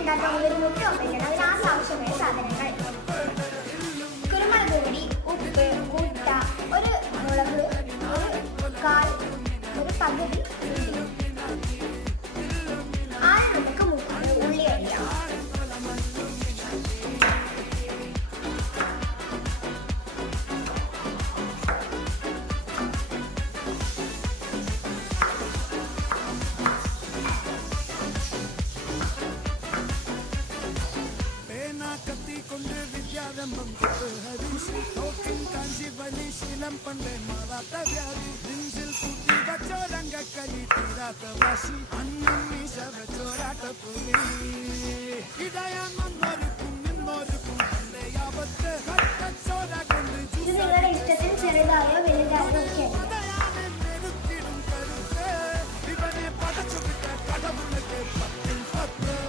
ഉണ്ടാക്കാൻ ഒരു മുട്ട ഒപ്പിക്കണം. അതിന് ആവശ്യമായ സാധനങ്ങൾ: കുരുമുളക് പൊടി, ഉപ്പ്, മുട്ട, ഒരു മുളക്, ഒരു പകുതി ഉള്ളി. ആദ്യം നമുക്ക് ഉള്ളി അരിയാം. ശീലം പണ്ടേ മാറാത്ത വ്യാധി നെഞ്ചിൽ കുത്തി വച്ചോരങ്കക്കലി തീരാത്ത വാശി അന്നം മീശ വെച്ചോരാട്ട പുലി ഇടയാൻ വന്നൊരു